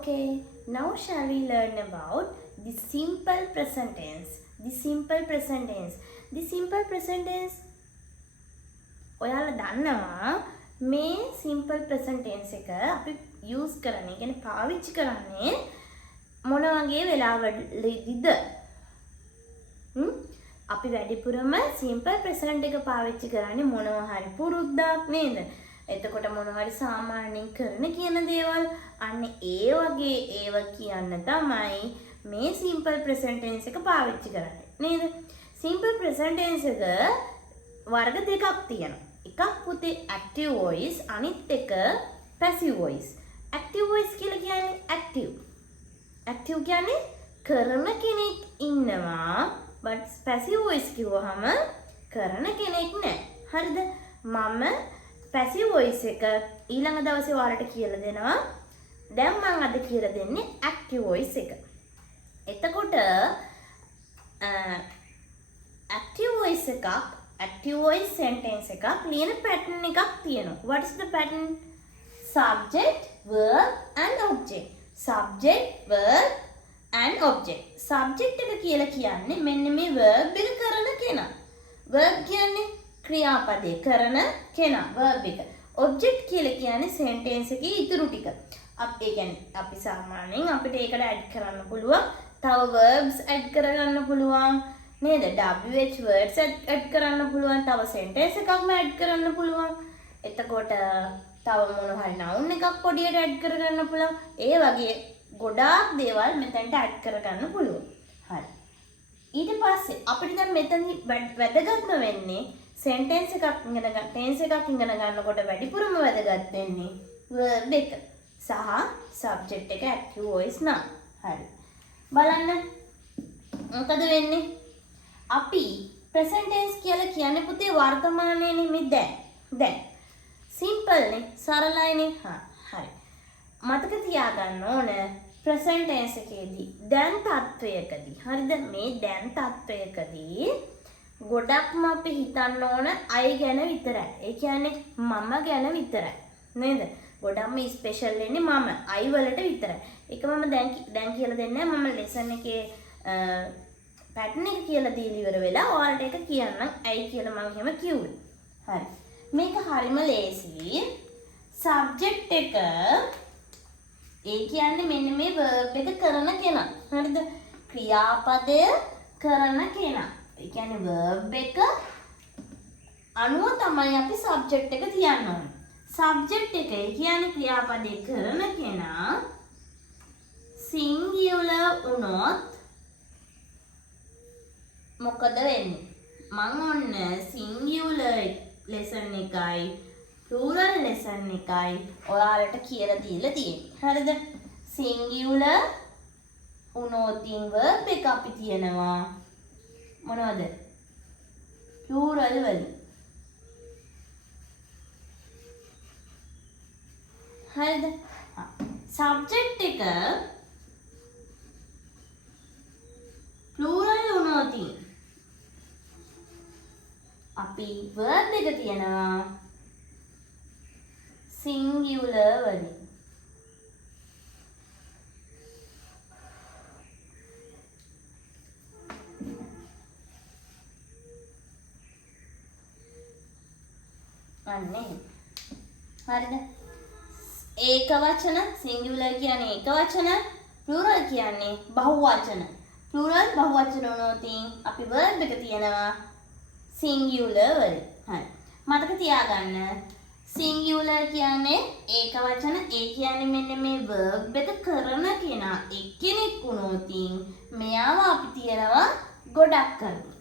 Okay, now shall we learn about the simple present tense. The simple present tense. The simple present tense. ඔයාලා දන්නවා මේ simple present tense එක අපි use කරන්නේ, කියන්නේ පාවිච්චි කරන්නේ මොන වගේ වෙලාවලදීද? අපි වැඩිපුරම simple present එක පාවිච්චි කරන්නේ මොනවා හරි පුරුද්දක් නේද? එතකොට මොනවා හරි සාමාන්‍යයෙන් කරන කියන දේවල් අන්න ඒ වගේ ඒව කියන්න තමයි මේ simple present tense එක පාවිච්චි කරන්නේ නේද? simple present tense එක වර්ග දෙකක් තියෙනවා. එකක් පුතේ active voice, අනිත් එක passive voice. active voice කියලා කියන්නේ active. active කියන්නේ කරන කෙනෙක් ඉන්නවා. but passive voice කිව්වහම කරන කෙනෙක් නැහැ. හරිද? මම passive voice එක ඊළඟ දවසේ ඔයාලට කියලා දෙනවා. දැන් මම අද කියලා දෙන්නේ active voice එක. එතකොට active voice එකක්, active voice sentence එකක් ලියන pattern එකක් තියෙනවා. What is the pattern? Subject, verb and object. Subject, verb and object. Subject එක කියලා කියන්නේ මෙන්න මේ verb එක කරන කෙනා. verb කියන්නේ ක්‍රියාපදේ කරන කෙනා verb එක. object කියලා කියන්නේ sentence එකේ ඉතුරු ටික. ඒ කියන්නේ අපි සාමාන්‍යයෙන් අපිට ඒකට add කරන්න පුළුවන්. තව verbs add කරගන්න පුළුවන්. නේද? wh words add කරන්න පුළුවන්. තව sentence එකක්ම add කරන්න පුළුවන්. එතකොට තව මොන හරි noun එකක් පොඩියට add කරගන්න පුළුවන්. ඒ වගේ ගොඩාක් දේවල් මෙතනට add කරගන්න පුළුවන්. හරි. ඊට පස්සේ අපිට දැන් මෙතනදි වැදගත්ම වෙන්නේ sentence එකක් ඉගෙන ගන්න, tense එකක් ඉගෙන ගන්නකොට වැඩිපුරම වැදගත් වෙන්නේ verb එක සහ subject එක active voice නම්. හරි. බලන්න මොකද වෙන්නේ? අපි present tense කියලා කියන්නේ පුතේ වර්තමානයේනේ මේ දැන්. simple නේ, සරලයිනේ. හරි. මතක තියාගන්න ඕන present tense එකේදී දැන් තත්වයකදී, හරිද? මේ දැන් තත්වයකදී ගොඩක්ම අපි හිතන්න ඕන අය ගැන විතරයි. ඒ කියන්නේ මම ගැන විතරයි. නේද? ගොඩක්ම ස්පෙෂල් වෙන්නේ මම අය වලට විතරයි. ඒක මම දැන් කියලා දෙන්නේ මම lesson එකේ pattern එක කියලා දීලා ඉවර වෙලා ඔයාලට ඒක කියන්නම්. ඇයි කියලා මම එහෙම කිව්වේ. හරි. මේක හරිම ලේසි. subject එක ඒ කියන්නේ මෙන්න මේ verb එක කරන කෙනා. හරිද? ක්‍රියාපදය කරන කෙනා. ඒ කියන්නේ verb එක අනුව තමයි අපි subject එක තියන්න ඕනේ. subject එක ඒ කියන්නේ ක්‍රියාපදේ කරන කෙනා singular වුණොත් මොකද වෙන්නේ? මම ඔන්න singular lesson එකයි plural lesson එකයි ඔයාලට කියලා දීලා තියෙන්නේ. හරිද? singular වුණොත් verb එක අපි තියනවා මොනවද? plural වලින්. හරිද? subject එක plural වුණොත් අපි verb එක තියනවා singular වලින්. අනේ. හරිද? ඒක වචන singular කියන්නේ ඒක වචන, plural කියන්නේ බහු වචන. plural බහු වචන වුණොත් අපි verb එක තියනවා singular වලින්. හරි. මතක තියාගන්න singular කියන්නේ ඒක වචන, ඒ කියන්නේ මෙන්න මේ verb එක කරන කෙනා එක්කෙනෙක් වුණොත් මෙයාව අපි තියනවා ගොඩක් කරනවා.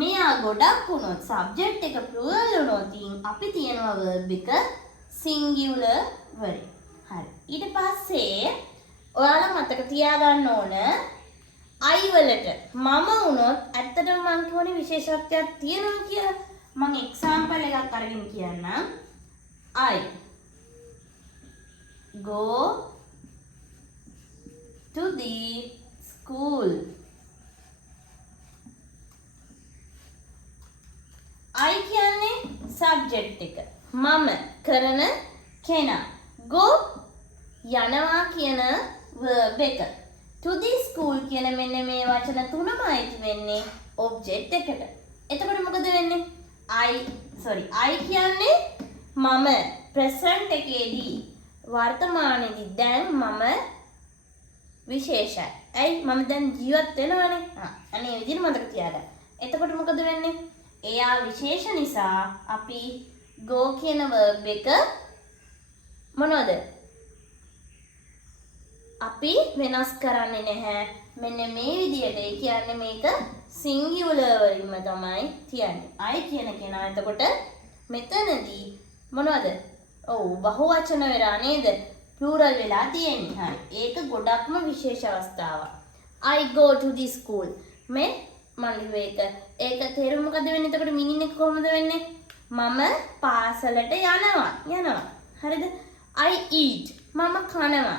මෙයා ගොඩක් වුණොත් subject එක plural වුණොත් අපි තියනවා verb එක singular වලින්. හරි. ඊට පස්සේ ඔයාලා මතක තියාගන්න ඕන I වලට මම වුණොත් ඇත්තටම මම කියෝනේ විශේෂත්වයක් තියෙනවා කියලා. මම එක්සැම්පල් එකක් අරගෙන කියන්නම්. I go to the school. I කියන්නේ subject එක. මම කරන කෙනා. go යනවා කියන verb එක. to the school කියන මෙන්න මේ වචන තුනම අයිති වෙන්නේ object එකට. එතකොට මොකද වෙන්නේ? I කියන්නේ මම present එකේදී වර්තමානයේදී දැන් මම විශේෂයි. ඇයි මම දැන් ජීවත් වෙනවනේ. අනේ මේ විදිහට මතක තියාගන්න. එතකොට මොකද වෙන්නේ? එයා විශේෂ නිසා අපි go කියන verb එක මොනවද? අපි වෙනස් කරන්නේ නැහැ. මෙන්න මේ විදිහට. ඒ කියන්නේ මේක singular වලින්ම තමයි තියන්නේ. I කියන කෙනා එතකොට මෙතනදී මොනවද? ඔව් බහුවචන වෙලා නේද? plural වෙලා තියෙන්නේ. හරි. ඒක ගොඩක්ම විශේෂ අවස්ථාවක්. I go to the school. මේ මල්ලි ඒක තේරුම මොකද වෙන්නේ? එතකොට meaning එක කොහොමද වෙන්නේ? මම පාසලට යනවා. හරිද? I eat. මම කනවා.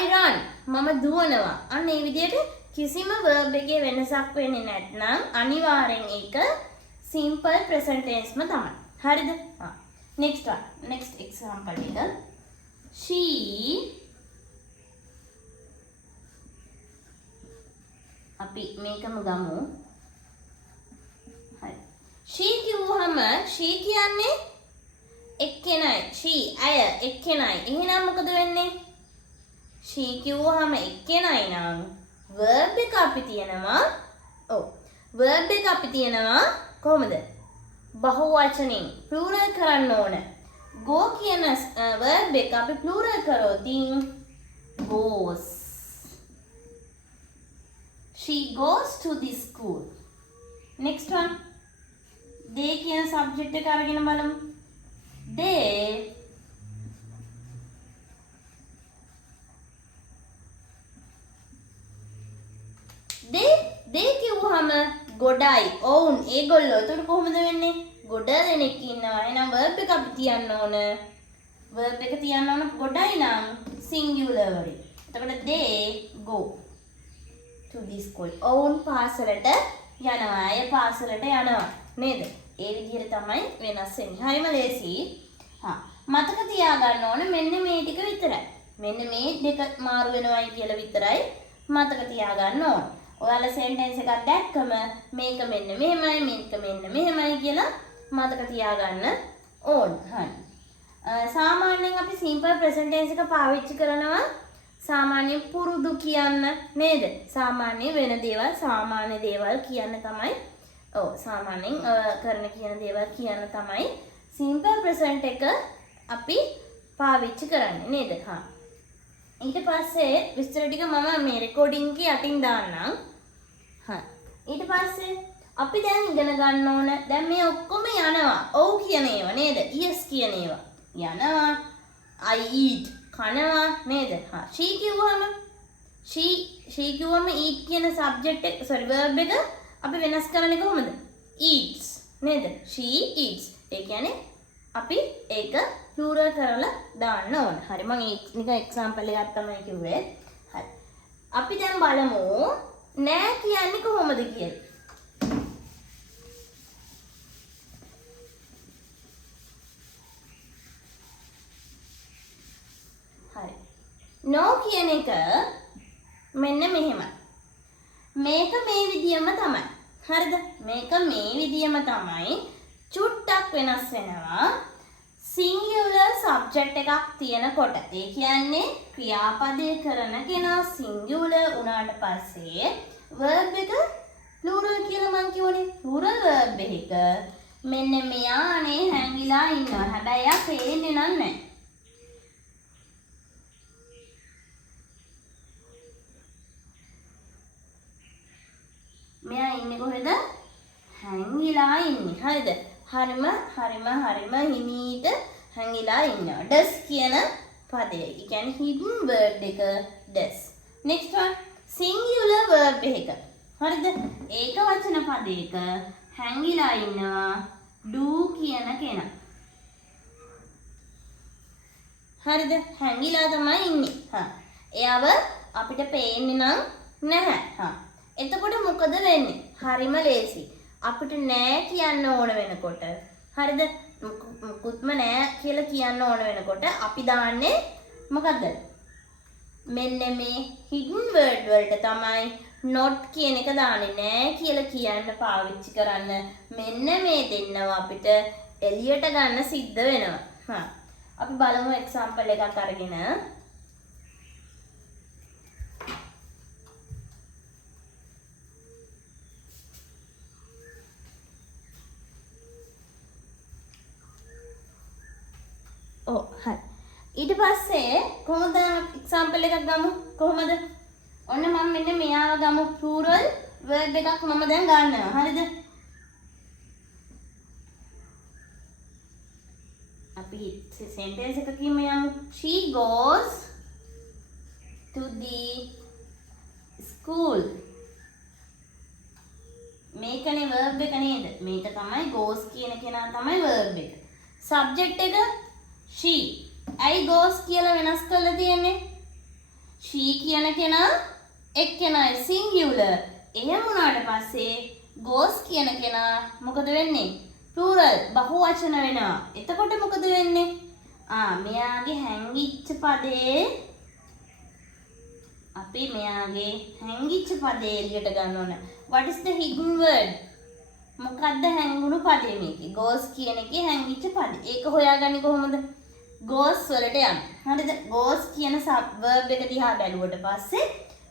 I run. මම දුවනවා. අන්න ඒ විදිහට කිසිම verb එකේ වෙනසක් වෙන්නේ නැත්නම් අනිවාර්යෙන් ඒක simple present tense ම තමයි. හරිද? next example එක. She අපි මේකම ගමු. හරි. she කිව්වහම she කියන්නේ එක්කෙනයි. she අය එක්කෙනයි. එහෙනම් මොකද වෙන්නේ? she කිව්වහම එක්කෙනයි නම් verb එක අපි තියනවා. verb එක අපි තියනවා කොහොමද? බහුවචනෙන් plural කරන්න ඕන. go කියන verb එක අපි plural කරොත් goes. She goes to the school. Next one. They කියන subject එක අරගෙන බලමු. they කිව්වහම ගොඩයි. ඔවුන් ඒගොල්ලෝ. එතකොට කොහොමද වෙන්නේ? ගොඩ දෙනෙක් ඉන්නවා. එහෙනම් verb එක අපි තියන්න ඕන. verb එක තියන්න ඕන ගොඩයි නම් singular වලින්. එතකොට they go to the school. ඔවුන් පාසලට යනවා. අය පාසලට යනවා. නේද? ඒ විදිහට තමයි වෙනස් වෙන්නේ. හරිම ලේසි. මතක තියාගන්න ඕන මෙන්න මේ ටික විතරයි. මෙන්න මේ දෙක මාරු වෙනවයි කියලා විතරයි මතක තියාගන්න ඕන. ඔයාලා sentence එකක් දැක්කම මේක මෙන්න මෙහෙමයි මේක මෙන්න මෙහෙමයි කියලා මතක තියාගන්න ඕන. හරි. සාමාන්‍යයෙන් අපි simple present tense එක පාවිච්චි කරනවා සාමාන්‍ය පුරුදු කියන්න නේද? සාමාන්‍ය වෙන දේවල් සාමාන්‍ය දේවල් කියන්න තමයි සාමාන්‍යයෙන් කරන කියන දේවල් කියන්න තමයි simple present එක අපි පාවිච්චි කරන්නේ නේද? ඊට පස්සේ විස්තර ටික මම මේ රෙකෝඩින් එකේ යටින් දාන්නම්. ඊට පස්සේ අපි දැන් ඉගෙන ගන්න ඕන දැන් මේ ඔක්කොම යනවා. ඔව් කියන ඒවා නේද? yes කියන ඒවා. යනවා. I eat කනවා නේද? she කිව්වම eat කියන subject එක verb එක අපි වෙනස් කරන්නේ කොහොමද? eats නේද? she eats. ඒ කියන්නේ අපි ඒක plural කරලා දාන්න ඕන. හරි මම නිකන් example එකක් තමයි කිව්වේ. හරි. අපි දැන් බලමු නෑ කියන්නේ කොහොමද කියලා. හරි. no කියන එක මෙන්න මෙහෙමයි. මේක මේ විදියම තමයි. හරිද? මේක මේ විදියම තමයි. චුට්ටක් වෙනස් වෙනවා. singular subject එකක් තියෙනකොට. ඒ කියන්නේ ක්‍රියාපදය කරන කෙනා singular වුණාට පස්සේ verb එක plural කියලා මං කියවනේ. plural verb එක මෙන්න මෙයානේ හැංගිලා ඉන්නවා. හැබැයි එයා පේන්නේ නැහැ. මෙයා ඉන්නේ කොහෙද? හැංගිලා ඉන්නේ. හරිද? හරිම හිමීට හැංගිලා ඉන්නවා. does කියන පදය. ඒ කියන්නේ hidden word එක does. next one singular verb එක. හරිද? ඒක වචන පදයක හැංගිලා ඉන්නවා do කියන කෙනා. හරිද? හැංගිලා තමයි ඉන්නේ. එයාව අපිට පේන්නේ නම් නැහැ. එතකොට මොකද වෙන්නේ? හරිම ලේසි. අපිට නෑ කියන්න ඕන වෙනකොට හරිද? මුකුත්ම නෑ කියලා කියන්න ඕන වෙනකොට අපි දාන්නේ මොකද්ද? මෙන්න මේ hidden word වලට තමයි not කියන එක දාන්නේ නෑ කියලා කියන්න පාවිච්චි කරන්න. මෙන්න මේ දෙන්නව අපිට එළියට ගන්න සිද්ධ වෙනවා. අපි බලමු එක්සැම්පල් එකක් අරගෙන. හරි. ඊට පස්සේ කොහොමද එක්සැම්පල් එකක් ගමු? කොහොමද? ඔන්න මම මෙන්න මෙයාව ගමු plural verb එකක් මම දැන් ගන්නවා. හරිද? අපි sentence එකකින් යමු. She goes to the school. මේකනේ verb එක නේද? මේක තමයි goes කියන කෙනා තමයි verb එක. subject එක she. I goes කියලා වෙනස් කරලා තියෙන්නේ. she කියන කෙනා එක්කෙනායි singular. එහෙම වුණාට පස්සේ goes කියන කෙනා මොකද වෙන්නේ? plural බහුවචන වෙනවා. එතකොට මොකද වෙන්නේ? මෙයාගේ හැංගිච්ච පදේ අපි මෙයාගේ හැංගිච්ච පදේ එළියට ගන්න ඕන. what is the hidden word? මොකද්ද හැංගුණු පදේ මේකේ? goes කියන එකේ හැංගිච්ච පදේ. ඒක හොයාගන්නේ කොහොමද? goes වලට යන්න. හරිද? goes කියන verb එක දිහා බැලුවට පස්සේ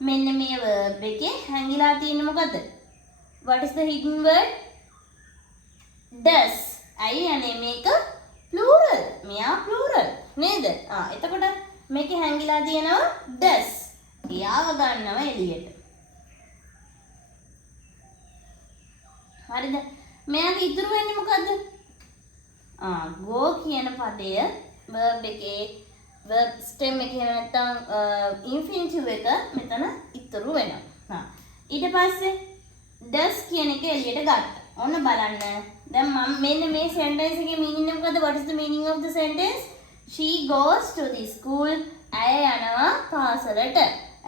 මෙන්න මේ verb එකේ හැංගිලා තියෙන්නේ මොකද්ද? what is the hidden word? does. අයි යන්නේ මේක plural. මෙයා plural නේද? එතකොට මේකේ හැංගිලා තියෙනවා does. එයාව ගන්නවා එළියට. හරිද? මෙයාගේ ඉතුරු වෙන්නේ මොකද්ද? go කියන පදය verb එකේ verb stem එකේ නැත්තම් infinitive එක මෙතන ඉතුරු වෙනවා. ඊට පස්සේ does කියන එක එළියට ගත්තා. ඔන්න බලන්න. දැන් මම මෙන්න මේ sentence එකේ meaning එක මොකද? what is the meaning of the sentence? she goes to the school. ඇය යනවා පාසලට.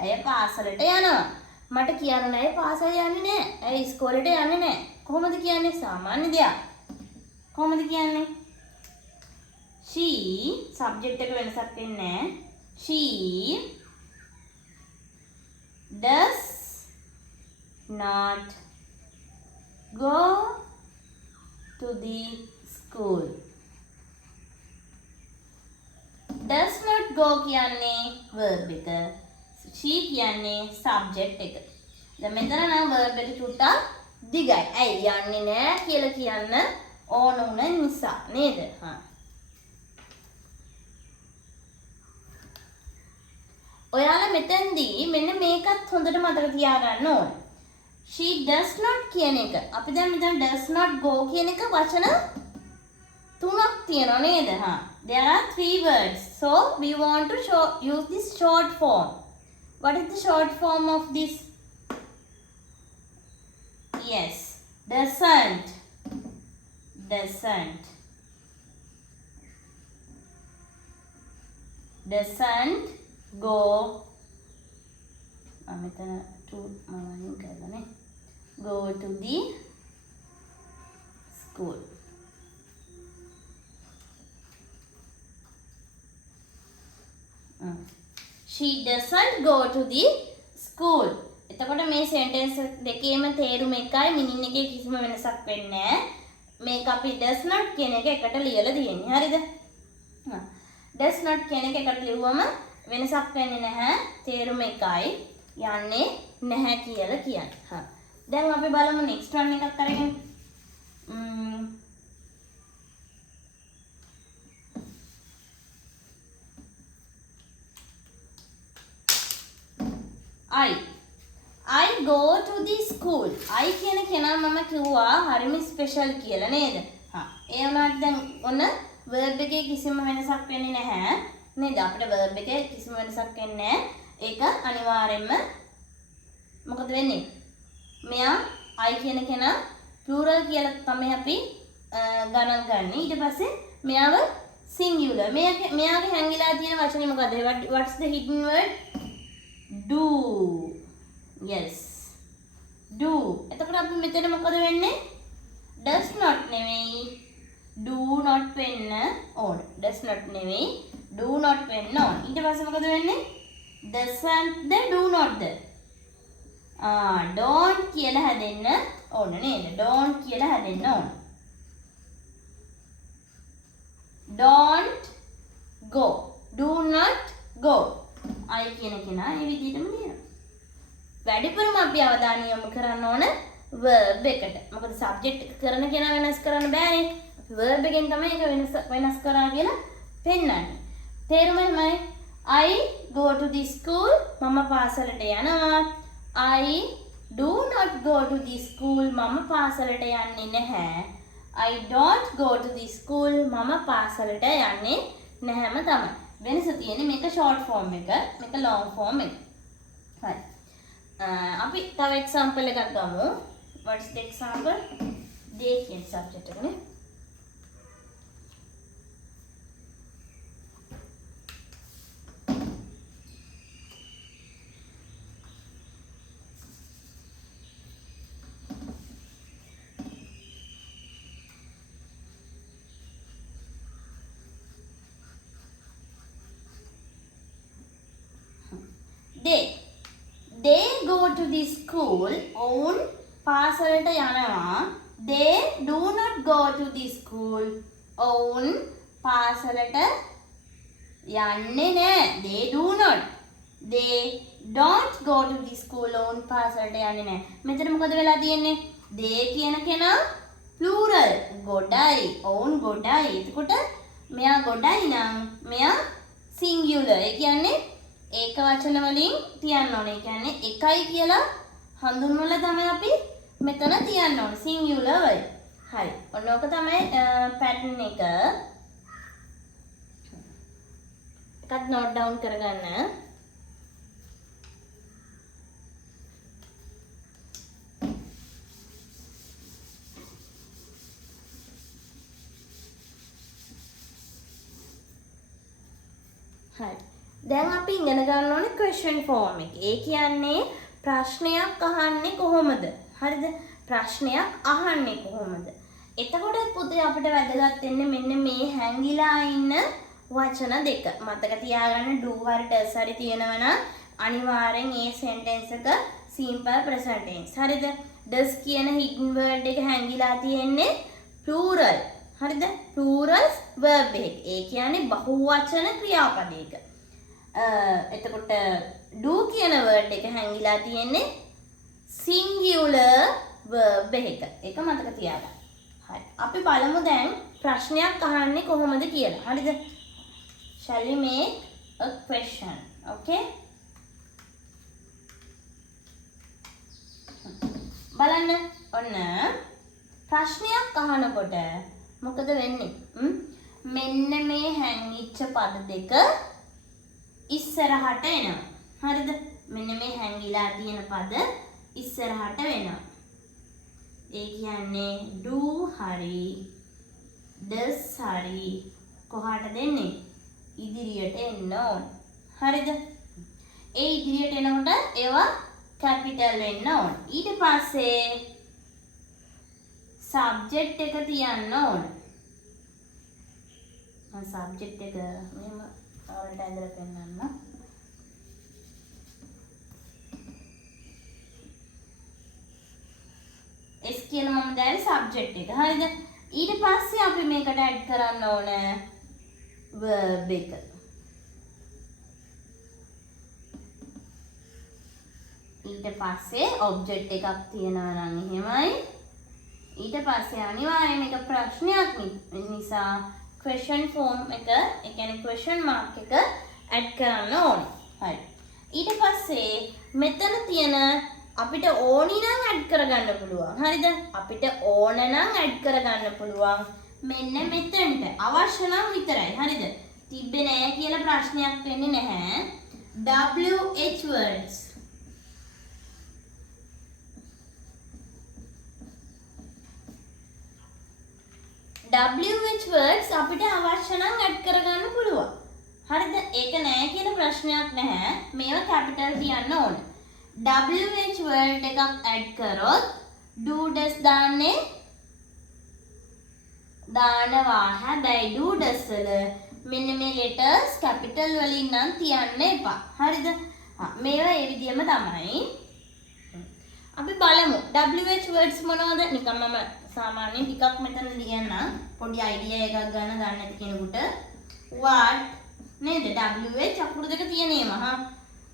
ඇය පාසලට යනවා. මට කියන්න නෑ පාසල යන්නේ නෑ. ඇය ඉස්කෝලේට යන්නේ නෑ. කොහොමද කියන්නේ? සාමාන්‍ය දෙයක්. කොහොමද කියන්නේ? she subject එක වෙනසක් වෙන්නේ නෑ. she does not go to the school. does not go කියන්නේ verb එක. she කියන්නේ subject එක. දැන් මෙතන නම් verb එක චුට්ටක් දිගයි. ඇයි යන්නේ නෑ කියලා කියන්න ඕන උන නිසා නේද? ඔයාලා මෙතෙන්දී මෙන්න මේකත් හොඳට මතක තියාගන්න ඕන. she does not කියන එක. අපි දැන් මෙතන does not go කියන එක වචන තුනක් තියෙනවා නේද? There are 3 words. So we want to use this short form. What is the short form of this? Yes, doesn't. Doesn't. Doesn't go. මෙතන to මම කරලානේ. Go to the school. She doesn't go to the school. එතකොට මේ sentence දෙකේම තේරුම එකයි, meaning එකේ කිසිම වෙනසක් වෙන්නේ නැහැ. මේක අපි does not කියන එක එකට ලියලා තියෙන්නේ. හරිද? does not කියන එක එකට ලියුවම වෙනසක් වෙන්නේ නැහැ. තේරුම එකයි. යන්නේ නැහැ කියලා කියන්නේ. දැන් අපි බලමු next one එකක් අරගෙන. I go to the school. I කියන කෙනා මම කිව්වා හරිම ස්පෙෂල් කියලා නේද? ඒ වුණාට දැන් ඔන්න verb එකේ කිසිම වෙනසක් වෙන්නේ නැහැ. නේද? අපිට verb එකේ කිසිම වෙනසක් වෙන්නේ නැහැ. ඒක අනිවාර්යෙන්ම මොකද වෙන්නේ? මෙයා I කියන කෙනා plural කියලා තමයි අපි ගණන් ගන්න. ඊට පස්සේ මෙයාව singular. මෙයාගේ හැංගිලා තියෙන වචනේ මොකද? What's the hidden word? Do. Yes. Do. එතකොට අපි මෙතන මොකද වෙන්නේ? does not නෙවෙයි do not වෙන්න ඕන. does not නෙවෙයි do not වෙන්න ඕන. ඊට පස්සේ මොකද වෙන්නේ? doesn't the do not the don't කියලා හැදෙන්න ඕන නේද? don't කියලා හැදෙන්න ඕන. don't go, do not go. I කියන කෙනා මේ විදිහටම ලියනවා. වැඩිපුරම අපි අවධානය යොමු කරන්න ඕන verb එකට. මොකද subject එක කරන කෙනා වෙනස් කරන්න බෑනේ. අපි verb එකෙන් තමයි ඒක වෙනස් කරා කියලා පෙන්නන්නේ. තේරුම එමය. I go to the school. මම පාසලට යනවා. I do not go to the school. මම පාසලට යන්නේ නැහැ. I don't go to the school. මම පාසලට යන්නේ නැහැම තමයි. වෙනස තියෙන්නේ මේක short form එක, මේක long form එක. හරි. අපි තව example එකක් ගමු. What is the example? they කියන subject එකනේ. they go to the school. ඔවුන් පාසලට යනවා. they do not go to the school. ඔවුන් පාසලට යන්නේ නැහැ. they do not. they don't go to the school. ඔවුන් පාසලට යන්නේ නැහැ. මෙතන මොකද වෙලා තියෙන්නේ? they කියන කෙනා plural. ගොඩයි. ඔවුන් ගොඩයි. එතකොට මෙයා ගොඩයි නම් මෙයා singular. ඒ කියන්නේ ඒක වචන වලින් තියන්න ඕනේ. ඒ කියන්නේ එකයි කියලා හඳුන්වලා තමයි අපි මෙතන තියන්න ඕනේ singular වලින්. හරි. ඔන්න ඔක තමයි pattern එක. එකත් note down කරගන්න. හරි. දැන් අපි ඉගෙන ගන්න ඕනේ question form එක. ඒ කියන්නේ ප්‍රශ්නයක් අහන්නේ කොහොමද? හරිද? ප්‍රශ්නයක් අහන්නේ කොහොමද? එතකොට පුතේ අපිට වැදගත් වෙන්නේ මෙන්න මේ හැංගිලා ඉන්න වචන දෙක. මතක තියාගන්න do හරි does හරි තියෙනවා නම් අනිවාර්යෙන් මේ sentence එක simple present tense. හරිද? does කියන hidden word එක හැංගිලා තියෙන්නේ plural. හරිද? plural verb එක. ඒ කියන්නේ බහුවචන ක්‍රියාපදයක. එතකොට do කියන word එක හැංගිලා තියෙන්නේ singular verb එක. ඒක මතක තියාගන්න. හරි. අපි බලමු දැන් ප්‍රශ්නයක් අහන්නේ කොහොමද කියලා. හරිද? Shall we make a question? Okay? බලන්න. ඔන්න ප්‍රශ්නයක් අහනකොට මොකද වෙන්නේ? මෙන්න මේ හැංගිච්ච පද දෙක ඉස්සරහට එනවා. හරිද? මෙන්න මේ හැංගිලා තියෙන පද ඉස්සරහට වෙනවා. ඒ කියන්නේ do හරි does හරි කොහාට දෙන්නේ? ඉදිරියට එන්න ඕන. හරිද? ඒ ඉදිරියට එනකොට ඒවා capital වෙන්න ඕන. ඊට පස්සේ subject එක තියන්න ඕන. subject එක මෙහෙම ඔයාලට ඇඳලා පෙන්නන්න. S කියන මම දැන් subject එක. හරිද? ඊට පස්සේ අපි මේකට add කරන්න ඕන verb එක. ඊට පස්සේ object එකක් තියෙනවා නම් එහෙමයි. ඊට පස්සේ අනිවාර්යයෙන් මේක ප්‍රශ්නයක් නිසා question form එක, ඒ කියන්නේ question mark එක add කරන්න ඕනේ. හරි. ඊට පස්සේ මෙතන තියෙන අපිට ඕනි නම් add කරගන්න පුළුවන්. හරිද? අපිට ඕන නම් add කරගන්න පුළුවන්. මෙන්න මෙතනට අවශ්‍ය නම් විතරයි. හරිද? තිබ්බේ නැහැ කියලා ප්‍රශ්නයක් වෙන්නේ නැහැ. WH words. WH words අපිට අවශ්‍ය නම් add කරගන්න පුළුවන්. හරිද? ඒක නෑ කියලා ප්‍රශ්නයක් නැහැ. මේවා capital තියන්න ඕන. WH word එකක් add කරොත් do does දානවා. හැබැයි do does වල මෙන්න මේ letters capital වලින් නම් තියන්න එපා. හරිද? මේවා ඒ විදිහම තමයි. අපි බලමු WH words මොනවද? නිකන් මම සාමාන්‍යයෙන් ටිකක් මෙතන ලියන්න පොඩි idea එකක් ගන්න නැති කෙනෙකුට. what නේද? WH අකුරු දෙක තියෙනේවා.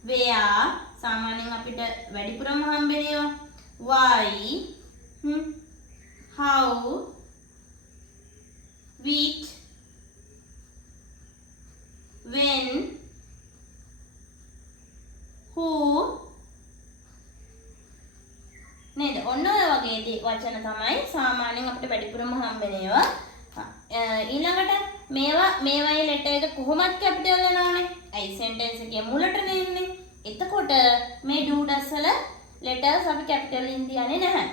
where සාමාන්‍යයෙන් අපිට වැඩිපුරම හම්බෙන ඒවා. why how which when who නේද? ඔන්න ඔය වගේ වචන තමයි සාමාන්‍යයෙන් අපිට වැඩිපුරම හම්බෙන ඒවා. ඊළඟට මේවායේ ලෙටර් එක කොහොමද කැපිටල් වෙනවනේ? ඇයි සෙන්ටෙන්ස් එකේ මුලටනේ ඉන්නේ. එතකොට මේ do does වල ලෙටර්ස් අපි කැපිටල් වලින් තියන්නේ නැහැ.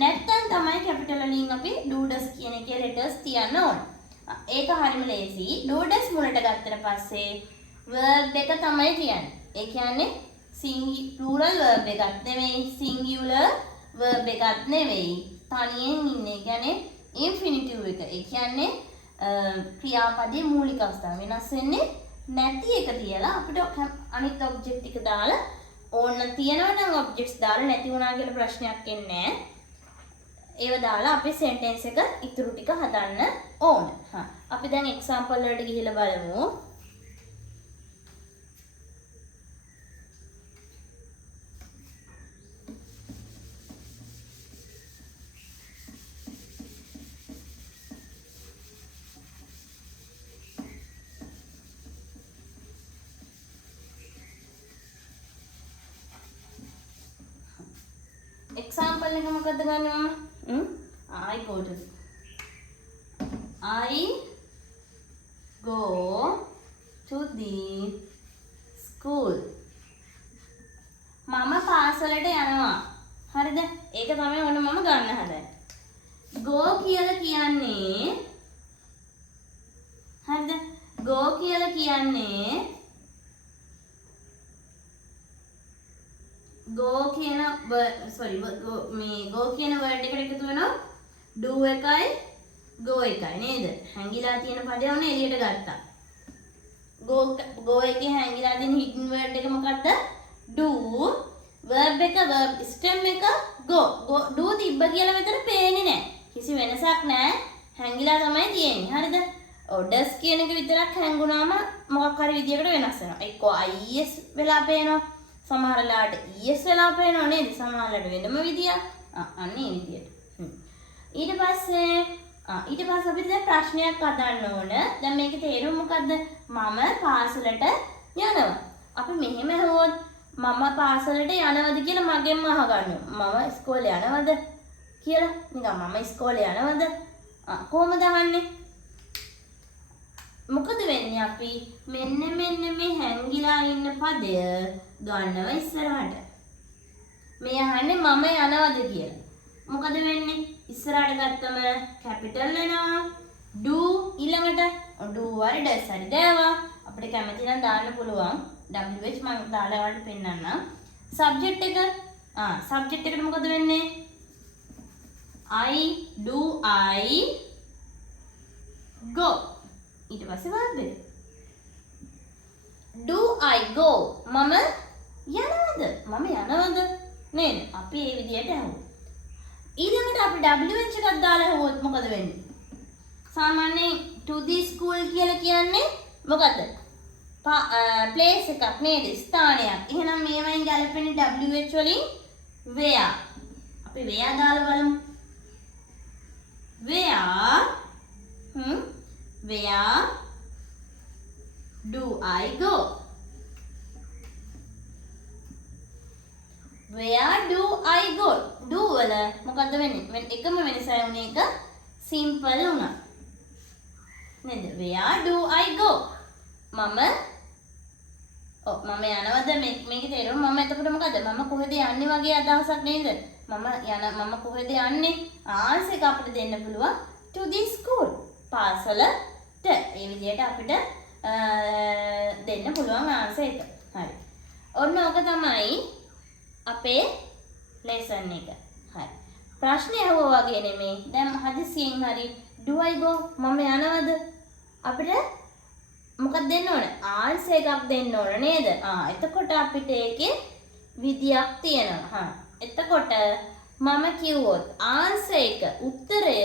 නැත්තම් තමයි කැපිටල් වලින් අපි do does කියන එකේ ලෙටර්ස් තියන්න ඕන. ඒක හරිම ලේසි. do does මුලට ගත්තට පස්සේ verb එක තමයි තියන්නේ. ඒ කියන්නේ plural verb එකක් නෙවෙයි, singular verb එකක් නෙවෙයි. තනියෙන් ඉන්නේ. ඒ කියන්නේ infinitive එක. ඒ කියන්නේ ක්‍රියාපදයේ මූලික අවස්ථාව වෙනස් වෙන්නේ නැති එක තියලා අපිට අනිත් ඔබ්ජෙක්ට් ටික දාලා ඕන තියනවා නම් ඔබ්ජෙක්ට්ස් දාලා නැති වුණා කියලා ප්‍රශ්නයක් එන්නේ නැහැ. ඒව දාලා අපි සෙන්ටෙන්ස් එක ඉතුරු ටික හදන්න ඕන. අපි දැන් එක්සැම්පල් වලට ගිහිල්ලා බලමු. Example එක මොකද්ද ගන්නෙ මම? I go to the school. මම පාසලට යනවා. හරිද? ඒක තමයි ඔන්න මම ගන්න හදන්නේ. go කියලා කියන්නේ හරිද? go කියලා කියන්නේ go කියන go කියන word එකට එකතු වෙනවා do එකයි go එකයි නේද? හැංගිලා තියෙන පදේ වුණ එළියට ගත්තා. go එකේ හැංගිලා තියෙන hidden word එක මොකක්ද? do verb එක verb stem එක go do තිබ්බ කියලා මෙතන පේන්නේ නැහැ. කිසි වෙනසක් නැහැ. හැංගිලා තමයි තියෙන්නේ. හරිද? does කියන එක විතරක් හැංගුණාම මොකක් හරි විදියකට වෙනස් වෙනවා. එක්කෝ is වෙලා පේනවා. සමහර ලාට es වෙලා පේනවා නේද? සමහර ලාට වෙනම විදියක්. අන්න ඒ විදියට. ඊට පස්සේ අපිට දැන් ප්‍රශ්නයක් අදන්න ඕන. දැන් මේකේ තේරුම මොකද්ද? මම පාසලට යනවා. අපි මෙහෙම හවොත් මම පාසලට යනවද කියලා මගෙන්ම අහගන්න. මම ඉස්කෝලේ යනවද කියලා. නිකන් මම ඉස්කෝලේ යනවද? කොහොමද අහන්නේ? මොකද වෙන්නේ අපි මෙන්න මේ හැංගිලා ඉන්න පදය ගන්නවා ඉස්සරහට. මේ අහන්නේ මම යනවද කියලා. මොකද වෙන්නේ? ඉස්සරහට ගත්තම කැපිටල් වෙනවා. do ඊළඟට do වල does හරි දාවා. අපිට කැමති නම් දාන්න පුළුවන්. wh මම දාලා වලට පෙන්නන්නම්. subject එක subject එකට මොකද වෙන්නේ? I go. ඊට පස්සේ verb එක. do I go? මම යනවද? නේද? අපි මේ විදියට අහුවොත්. ඊළඟට අපි WH එකක් දාලා අහුවොත් මොකද වෙන්නේ? සාමාන්‍යයෙන් to the school කියලා කියන්නේ මොකද්ද? place එකක් නේද? ස්ථානයක්. එහෙනම් මේවෙන් ගැලපෙන WH වලින් where. අපි where දාලා බලමු. Where do I go? Where do I go? Do වල මොකද්ද වෙන්නේ? එකම වෙනසයි උනේ එක simple වුණා. නේද? Where do I go? මම යනවද මේකේ තේරුම මම එතකොට මොකද? මම කොහෙද යන්නේ වගේ අදහසක් නේද? මම කොහෙද යන්නේ? ආන්සර් එක අපිට දෙන්න පුළුවන් to the school. පාසලට. ඒ විදිහට අපිට දෙන්න පුළුවන් ආන්සර් එක. හරි. ඔන්න ඔක තමයි අපේ ලෙසන් එක. හරි. ප්‍රශ්නේ අහුවා වගේ නෙමෙයි. දැන් හදිසියෙන් හරි do I go මම යනවද? අපිට මොකක්ද දෙන්න ඕන? ආන්සර් එකක් දෙන්න ඕන නේද? එතකොට අපිට ඒකේ විදියක් තියෙනවා. එතකොට මම කිව්වොත් ආන්සර් එක උත්තරය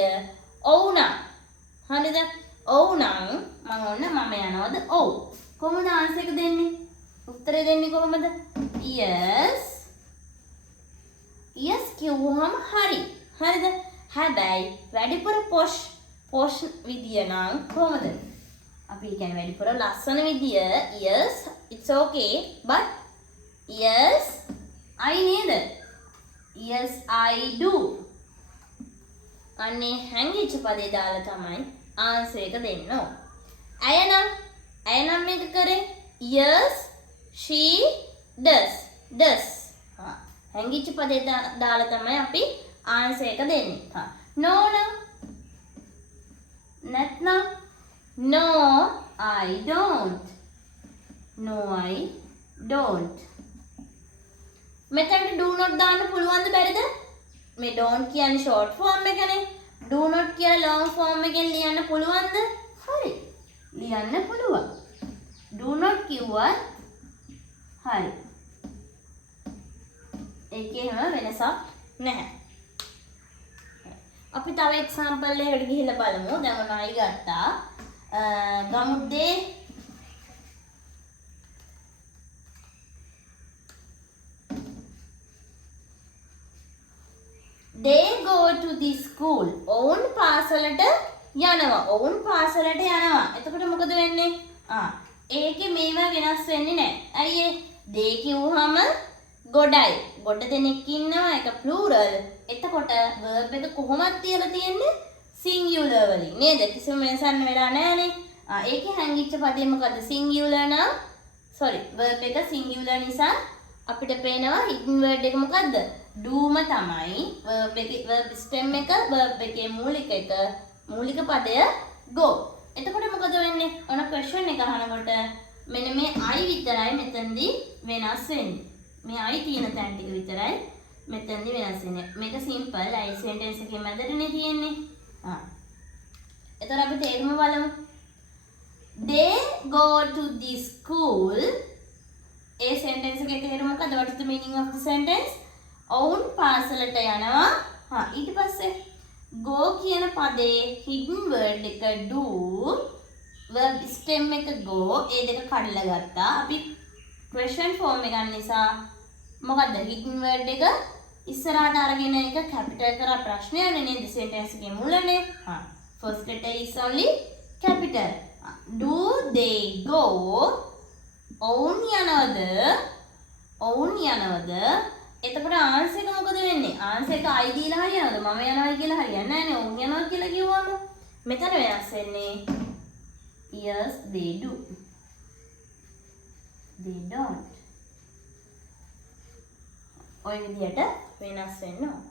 ඔව් නම්. හරිද? ඔව් නම් මම යනවාද? ඔව්. කොහොමද ආන්සර් එක දෙන්නේ? උත්තරය දෙන්නේ කොහොමද? yes. yes කිව්වහම හරි. හරිද? හැබැයි වැඩිපුර පොෂ් විදිය නම් කොහොමද? අපි කියන්නේ වැඩිපුර ලස්සන විදිය yes it's okay but yes I නේද? yes I do. අනේ හැංගිච්ච පදේ දාලා තමයි ආන්සර් එක දෙන්න ඕන. ඇය නම් මේක කරේ yes she does. හැංගිච්ච පදේ දාලා තමයි අපි ආන්සර් එක දෙන්නේ. no නම් නැත්නම් no I don't. no I don't. මෙතනට do not දාන්න පුළුවන්ද බැරිද? මේ don't කියන්නේ short form එකනේ. do not කියලා long form එකෙන් ලියන්න පුළුවන්ද? හරි. ලියන්න පුළුවන්. do not කිව්වත් හරි. ඒකේ හැම වෙනසක් නැහැ. අපි තව එක්සැම්පල් එකකට ගිහිල්ලා බලමු. දැන් මොනවයි ගත්තා. ගමුද්දේ they go to the school. ඔවුන් පාසලට යනවා. එතකොට මොකද වෙන්නේ? ඒකේ මේවා වෙනස් වෙන්නේ නැහැ. ඇයි ඒ? they කිව්වහම ගොඩයි. ගොඩ දෙනෙක් ඉන්නවා. ඒක plural. එතකොට verb එක කොහොමද තියලා තියෙන්නේ? singular වලින් නේද? කිසිම වෙනසක් වෙලා නැහනේ. ඒකේ හැංගිච්ච පදේ මොකද්ද? singular නම් verb එක singular නිසා අපිට පේනවා hidden word එක මොකද්ද? doම තමයි. verb stem එක verb එකේ මූලික පදය go. එතකොට මොකද වෙන්නේ? ඔන question එක අහනකොට මෙන්න මේ I විතරයි මෙතනදී වෙනස් වෙන්නේ. මේ I තියෙන තැන් ටික විතරයි මෙතනදී වෙනස් වෙන්නේ. මේක simple I sentence එකේ මැදටනේ තියෙන්නේ. එතකොට අපි තේරුම බලමු. They go to the school. A sentence එකේ තේරුම මොකද? What is the meaning of the sentence? ඔවුන් පාසලට යනවා. ඊට පස්සේ go කියන පදේ hidden word එක do verb stem එක go ඒ දෙක කඩලා ගත්තා. අපි question form එක ගන්න නිසා මොකද්ද hidden word එක ඉස්සරහට අරගෙන එක capital කරා ප්‍රශ්නය යන්නේ නේද sentence එකේ මුලනේ. first letter is only capital. do they go? ඔවුන් යනවද? එතකොට ආන්සර් එක මොකද වෙන්නේ? ආන්සර් එක I දීලා හරියනවද? මම යනවා කියලා හරියන්නේ නැහැ නේ. ඔවුන් යනවා කියලා කිව්වම මෙතන වෙනස් වෙන්නේ yes they do. they don't. ඔය විදිහට වෙනස් වෙන්න ඕන.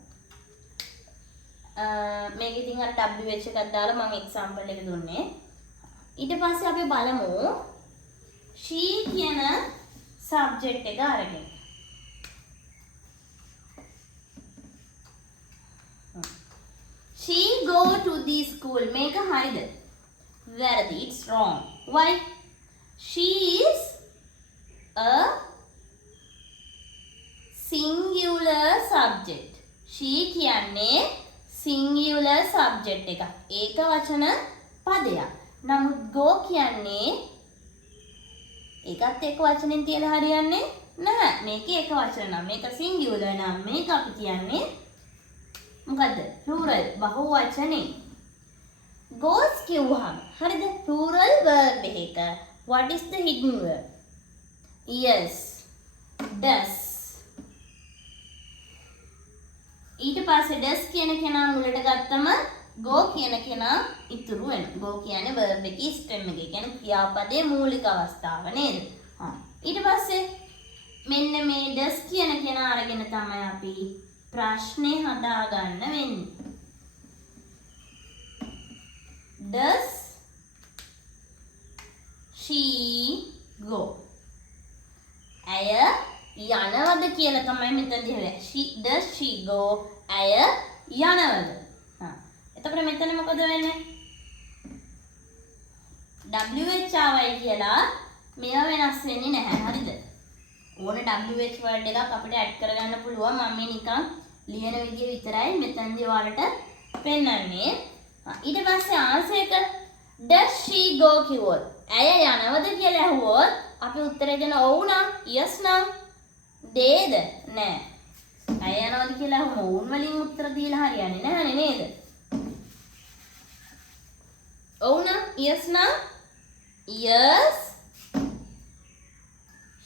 මේක ඉතින් අර WH එකක් දාලා මම එක්සැම්පල් එක දුන්නේ. ඊට පස්සේ අපි බලමු she කියන සබ්ජෙක්ට් එක අරගෙන. She go to the school. මේක හරිද? වැරදි. It's wrong. Why? She is a singular subject. She කියන්නේ singular subject එකක්. ඒක වචන පදයක්. නමුත් go කියන්නේ ඒකත් එක්ක වචනෙන් තියලා හරියන්නේ නැහැ. මේකේ එක වචන නම් මේක singular නම් මේක අපි කියන්නේ මොකද්ද? plural බහුවචනේ. goes කිව්වහම හරිද? plural verb එකක what is the hidden verb? yes does. ඊට පස්සේ does කියන කෙනා මුලට ගත්තම go කියන කෙනා ඉතුරු වෙනවා. go කියන්නේ verb එකේ stem එක. කියන්නේ ක්‍රියාපදයේ මූලික අවස්ථාව නේද? ඊට පස්සේ මෙන්න මේ does කියන කෙනා අරගෙන තමයි අපි ප්‍රශ්නේ හදාගන්න වෙන්නේ. does she go? ඇය යනවද කියලා තමයි මෙතනදී හොයන්නේ. does she go? ඇය යනවද? එතකොට මෙතන මොකද වෙන්නේ? WH ආවයි කියලා මේවා වෙනස් වෙන්නේ නැහැ. හරිද? ඕන WH වර්ඩ් එකක් අපිට ඇඩ් කරගන්න පුළුවන්. මම මේ නිකන් ලියන විදිය විතරයි මෙතනදී ඔයාලට පෙන්නන්නේ. ඊට පස්සේ ආන්සර් එක does she go කිව්වොත් ඇය යනවද කියලා ඇහුවොත් අපි උත්තරේ දෙන ඔව් නම් yes නම් දේද නෑ. ඇය යනවද කියලා අහුවම ඔවුන් වලින් උත්තර දීලා හරියන්නේ නැහනේ නේද? ඔව් නම් yes නම් yes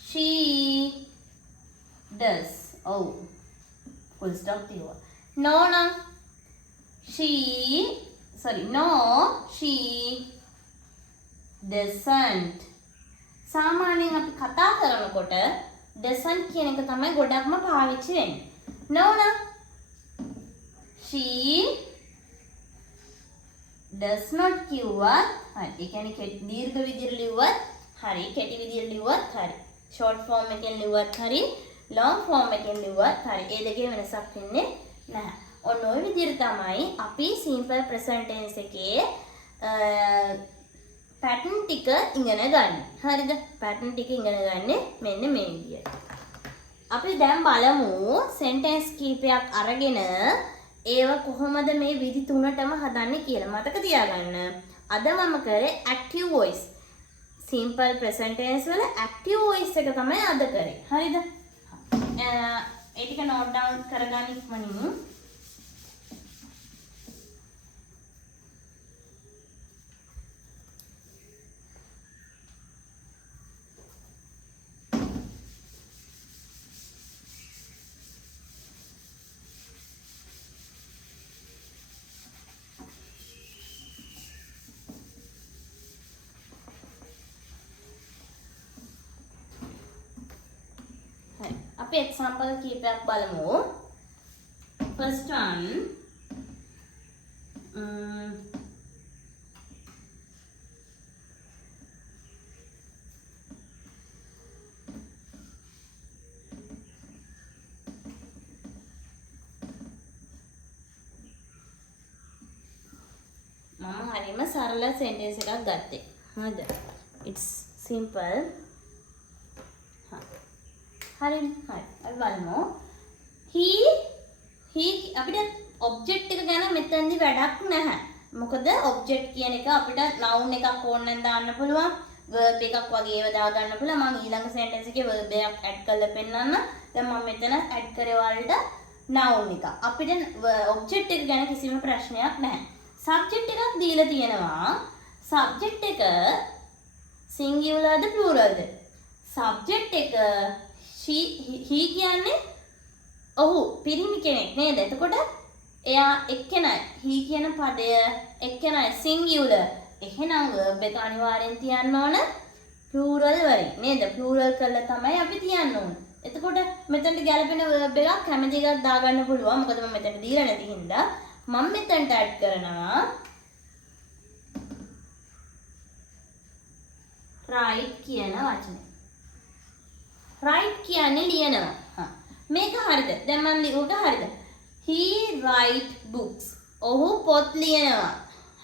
she does. Oh, full stop තියුවා. No නම් no she doesn't. සාමාන්‍යයෙන් අපි කතා කරනකොට doesn't කියන එක තමයි ගොඩක්ම පාවිච්චි වෙන්නේ. no නම් she does not කිව්වත් හරි. ඒ කියන්නේ දීර්ඝ විදිහට ලිව්වත් හරි, කෙටි විදිහට ලිව්වත් හරි. short form එකෙන් ලිව්වත් හරි, long form එකෙන් ලිව්වත් හරි. ඒ දෙකේ වෙනසක් වෙන්නේ නැහැ. ඔන්න ඔය විදිහට තමයි අපි simple present tense එකේ pattern ටික ඉගෙන ගන්න. හරිද? pattern ටික ඉගෙන ගන්නේ මෙන්න මේ විදිහට. අපි දැන් බලමු sentence කීපයක් අරගෙන ඒව කොහොමද මේ විදි තුනටම හදන්නේ කියලා. මතක තියාගන්න. අද මම කරේ active voice. simple present tense වල active voice එක තමයි අද කරේ. හරිද? ඒ ටික note down කරගන්න ඉක්මනින්. අපි example කීපයක් බලමු. first one මම හරියම සරල sentence එකක් ගත්තේ. හරිද? it's simple. හරි. අපි බලමු. he අපිට object එක ගැන මෙතනදී වැඩක් නැහැ. මොකද object කියන එක අපිට noun එකක් ඕන නම් දාන්න පුළුවන්. verb එකක් වගේ ඒවා දා ගන්න පුළුවන්. මම ඊළඟ sentence එකේ verb එකක් add කරලා පෙන්නන්න. දැන් මම මෙතන add කරේ වලට noun එක. අපිට object එක ගැන කිසිම ප්‍රශ්නයක් නැහැ. subject එකක් දීලා තියෙනවා. subject එක singular ද plural ද? subject එක he කියන්නේ ඔහු පිරිමි කෙනෙක් නේද? එතකොට එයා එක්කෙනයි. he කියන පදය එක්කෙනයි singular. එහෙනම් verb එක අනිවාර්යෙන් තියන්න ඕන plural වලින් නේද? plural කරලා තමයි අපි තියන්න ඕන. එතකොට මෙතනට ගැලපෙන verb එකක් කැමති එකක් දාගන්න පුළුවන්. මොකද මම මෙතන දීලා නැති හින්දා මම මෙතනට add කරනවා write කියන වචනේ. write කියන්නේ ලියනවා. මේක හරිද? දැන් මම ලියුවක හරිද? he write books. ඔහු පොත් ලියනවා.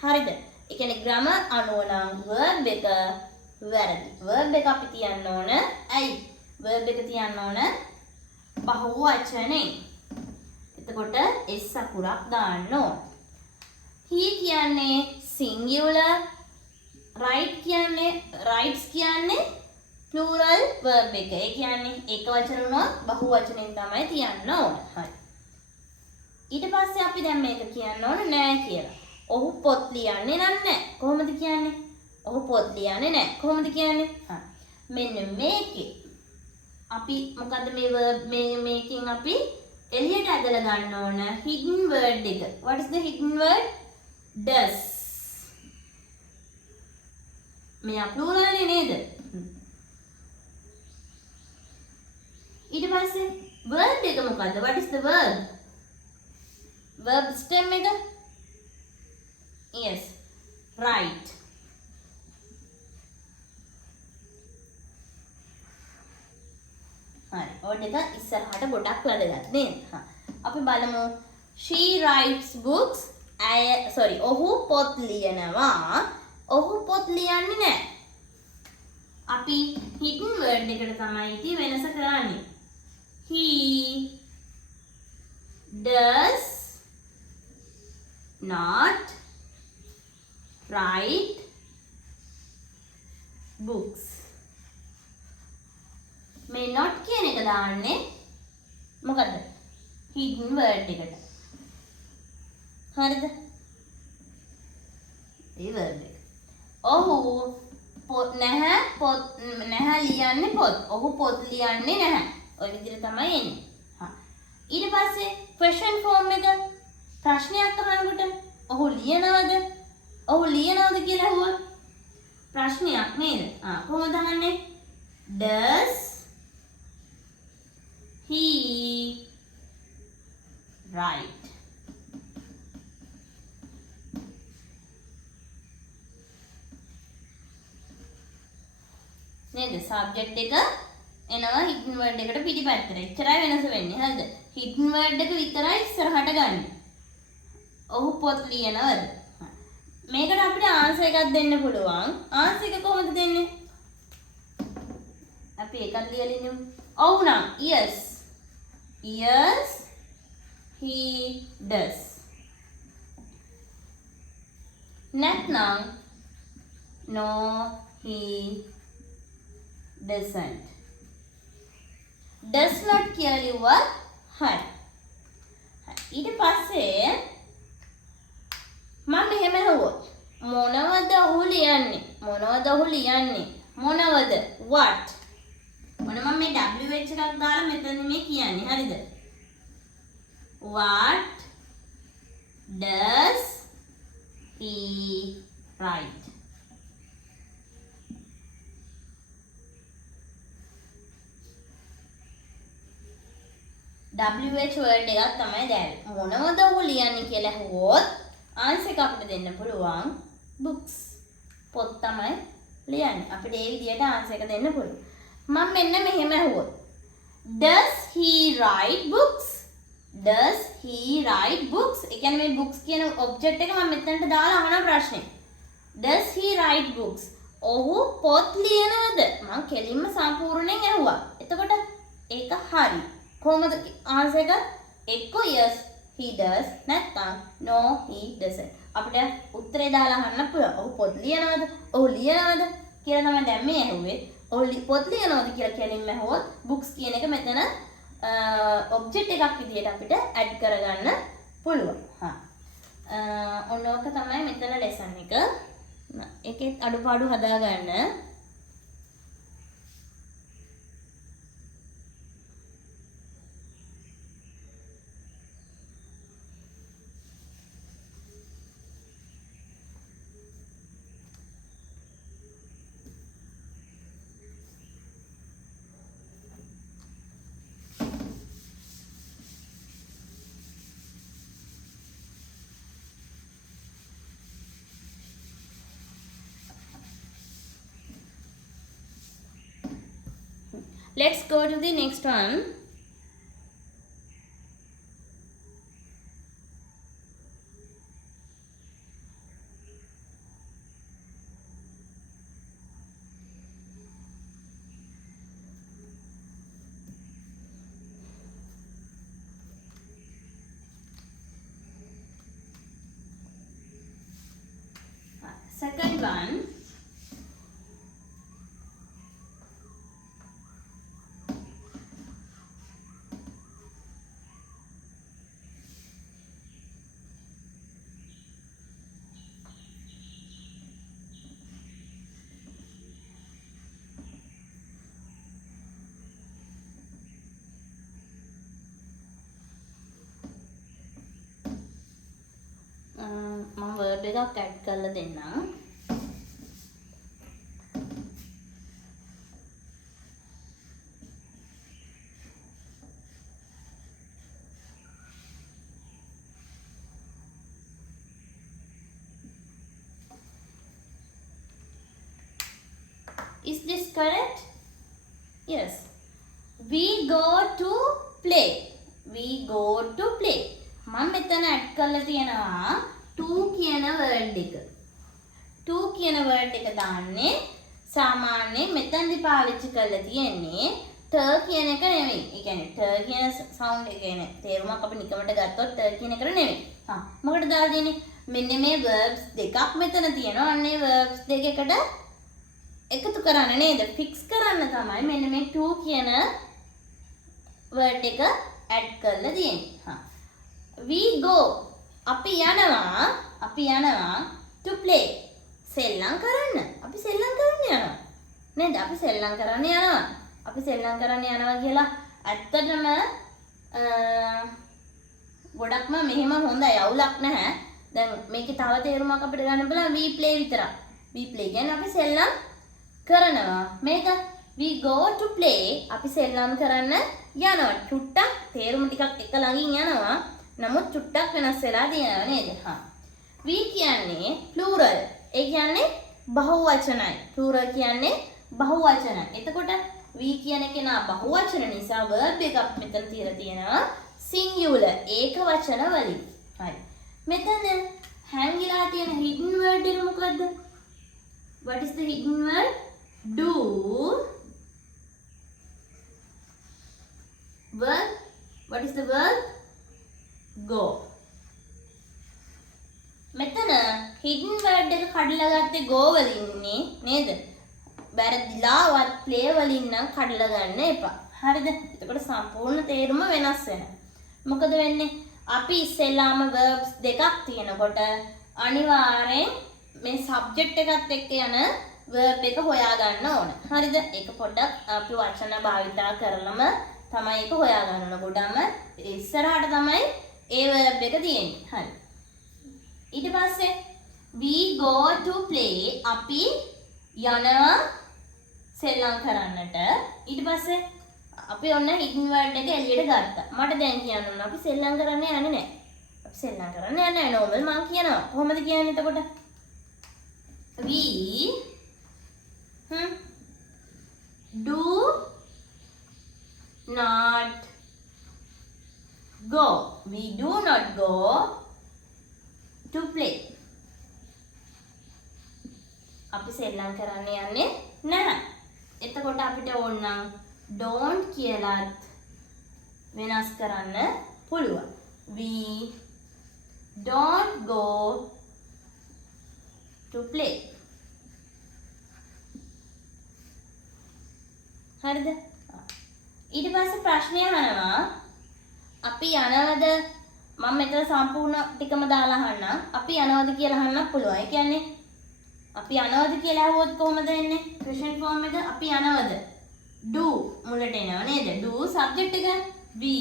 හරිද? ඒ කියන්නේ grammar අනුව නම් verb එක වැරදි. verb එක අපි තියන්න ඕන. ඇයි? verb එක තියන්න ඕන බහුව වචනේ. එතකොට s අකුරක් දාන්න ඕන. he කියන්නේ singular. write කියන්නේ plural verb එක. ඒ කියන්නේ එක වචන වුණොත් බහු වචනෙන් තමයි තියන්න ඕන. හරි. ඊට පස්සේ අපි දැන් මේක කියන්න ඕන නෑ කියලා. ඔහු පොත් ලියන්නේ නැහැ. කොහොමද කියන්නේ? ඔහු පොත් ලියන්නේ නැහැ. කොහොමද කියන්නේ? හරි. මෙන්න මේකේ අපි මොකද්ද මේ verb මේකෙන් අපි එළියට ඇදලා ගන්න ඕන hidden word එක. What is the hidden word? does. මේ plural නේද? ඊට පස්සේ verb එක මොකද්ද? What is the verb? verb stem එක? Yes. Right. හරි. ඔය දෙක ඉස්සරහට ගොඩක් වැදගත් නේද? අපි බලමු she writes books. ඔහු පොත් ලියනවා. ඔහු පොත් ලියන්නේ නැහැ. අපි hidden word එකට තමයි ඉතින් වෙනස කරන්නේ. He does not write books. මේ not කියන එක දාන්නේ මොකද්ද? hidden word එකට. හරිද? ඒ word එක. ඔහු පොත් නැහැ ලියන්නේ පොත්. ඔහු පොත් ලියන්නේ නැහැ. ඔය විදිහට තමයි එන්නේ. හා. ඊට පස්සේ question form එක ප්‍රශ්නයක් අහනකොට ඔහු ලියනවද? ඔහු ලියනවද කියලා අහුවොත් ප්‍රශ්නයක් නේද? කොහොමද අහන්නේ? Does he write? නේද? subject එක එනවා hidden word එකට පිටිපැත්තට. එච්චරයි වෙනස වෙන්නේ. හරිද? hidden word එක විතරයි ඉස්සරහට ගන්න. ඔහු පොත් ලියනවද? මේකට අපිට ආන්සර් එකක් දෙන්න පුළුවන්. ආන්සර් එක කොහොමද දෙන්නේ? අපි එකක් ලියලා ඉන්නමු. ඔව් නම් yes. Yes he does. නැත්නම් no he doesn't. does not කියලා ලිව්වා. හරි. ඊට පස්සේ මම මෙහෙම අහුවොත් මොනවද ඔහු ලියන්නේ? මොනවද ඔහු ලියන්නේ? මොනවද? what? මොන මම මේ wh එකක් දාලා මෙතන මේ කියන්නේ. හරිද? what does he write? wh word එකක් තමයි දැන්. මොනවද ඔහු ලියන්නේ කියලා අහුවොත් ආන්සර් එක අපිට දෙන්න පුළුවන් books. පොත් තමයි ලියන්නේ. අපිට ඒ විදිහට ආන්සර් එක දෙන්න පුළුවන්. මම මෙන්න මෙහෙම අහුවොත් does he write books? does he write books? ඒ කියන්නේ මේ books කියන ඔබ්ජෙක්ට් එක මම මෙතනට දාලා අහන ප්‍රශ්නේ. does he write books? ඔහු පොත් ලියනවද? මම කෙලින්ම සම්පූර්ණයෙන් අහුවා. එතකොට ඒක හරි. කොහොමද ආන්සර් එක? එක්ක yes he does නැත්නම් no he doesn't. අපිට උත්තරේ දාලා අහන්න පුළුවන්. ඔහු පොත් ලියනවද? ඔහු ලියනවද කියලා තමයි දැන් මේ ඇහුවේ. ඔහු පොත් ලියනවද කියලා කෙලින්ම ඇහුවොත් books කියන එක මෙතන ඔබ්ජෙක්ට් එකක් විදිහට අපිට ඇඩ් කරගන්න පුළුවන්. ඔන්න ඕක තමයි මෙතන ලෙසන් එක. ඒකෙත් අඩුපාඩු හදාගන්න. Let's go to the next one. Second one. මම වර්ඩ් එකක් ඇඩ් කරලා දෙන්නම්. Is this correct? Yes. We go to play. We go to play. මම මෙතන ඇඩ් කරලා තියෙනවා to කියන වර්ඩ් එක. to කියන word එක දාන්නේ සාමාන්‍යයෙන් මෙතනදි පාවිච්චි කරලා තියෙන්නේ t කියන එක නෙමෙයි. ඒ කියන්නේ t කියන sound එක කියන්නේ තේරුමක් අපි නිකමට ගත්තොත් t කියන එකට නෙමෙයි. මොකටද දාලා තියෙන්නේ? මෙන්න මේ verbs දෙකක් මෙතන තියෙනවා. අන්න ඒ verbs දෙකකට එකතු කරන්න නේද? fix කරන්න තමයි මෙන්න මේ to කියන word එක add කරලා තියෙන්නේ. we go අපි යනවා to play සෙල්ලම් කරන්න. අපි සෙල්ලම් කරන්න යනවා. නේද? අපි සෙල්ලම් කරන්න යනවා කියලා ඇත්තටම ගොඩක්ම මෙහෙම හොඳයි අවුලක් නැහැ. දැන් මේකේ තව තේරුමක් අපිට ගන්න බලන්න we play විතරක්. we play කියන්නේ අපි සෙල්ලම් කරනවා. මේක we go to play අපි සෙල්ලම් කරන්න යනවා. චුට්ටක් තේරුම ටිකක් එක ළඟින් යනවා. නමුත් චුට්ටක් වෙනස් වෙලා තියෙනවා නේද? we කියන්නේ plural. ඒ කියන්නේ බහුවචනයි. plural කියන්නේ බහුවචනයි. එතකොට we කියන එක නා බහුවචන නිසා verb එකක් මෙතන තියලා තියෙනවා singular ඒක වචන වලින්. හරි. මෙතන හැංගිලා තියෙන hidden word එක මොකද්ද? What is the hidden word? Do verb. What is the verb? Go. මෙතන hidden word එක කඩලා ගත්තේ go වලින්නේ නේද? වැරදිලාවත් play වලින් නම් කඩලා ගන්න එපා. හරිද? එතකොට සම්පූර්ණ තේරුම වෙනස් වෙනවා. මොකද වෙන්නේ? අපි ඉස්සෙල්ලාම verbs දෙකක් තියෙනකොට අනිවාර්යෙන් මේ subject එකත් එක්ක යන verb එක හොයා ගන්න ඕන. හරිද? ඒක පොඩ්ඩක් අපි වචන භාවිතා කරලම තමයි ඒක හොයා ගන්න ඕන. ගොඩම ඉස්සරහට තමයි ඒ verb එක තියෙන්නේ. හරි. ඊට පස්සේ we go to play අපි යනවා සෙල්ලම් කරන්නට. ඊට පස්සේ අපි ඔන්න hidden word එක එළියට ගත්තා. මට දැන් කියන්න ඕන අපි සෙල්ලම් කරන්න යන්නේ නැහැ. අපි සෙල්ලම් කරන්න යන්නේ නැහැ. normal මං කියනවා. කොහොමද කියන්නේ එතකොට? we do not go. We do not go to play. අපි සෙල්ලම් කරන්න යන්නේ නැහැ. එතකොට අපිට ඕන නම් don't කියලාත් වෙනස් කරන්න පුළුවන්. We don't go to play. හරිද? ඊට පස්සේ ප්‍රශ්නය අහනවා අපි යනවද මම මෙතන සම්පූර්ණ ටිකම දාලා අහන්නම්. අපි යනවද කියලා අහන්න පුළුවන්. ඒ කියන්නේ අපි යනවද කියලා අහුවොත් කොහොමද වෙන්නේ? question form එක අපි යනවද? do මුලට එනවා නේද? do subject එක we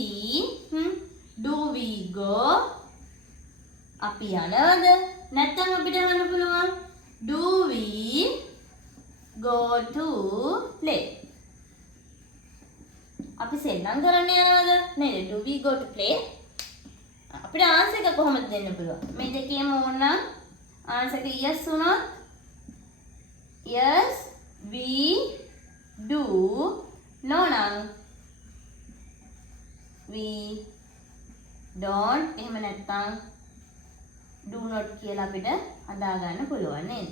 do we go අපි යනවද? නැත්නම් අපිට අහන්න පුළුවන් do we go to play අපි සෙල්ලම් කරන්න යනවද? නේද? do we go to play අපිට ආන්සර් එක කොහොමද දෙන්න පුළුවන්? මේ දෙකේම ඕනනම් ආන්සර් එක yes වුණොත් yes we do no නම් we don't එහෙම නැත්නම් do not කියලා අපිට හදා ගන්න පුළුවන් නේද?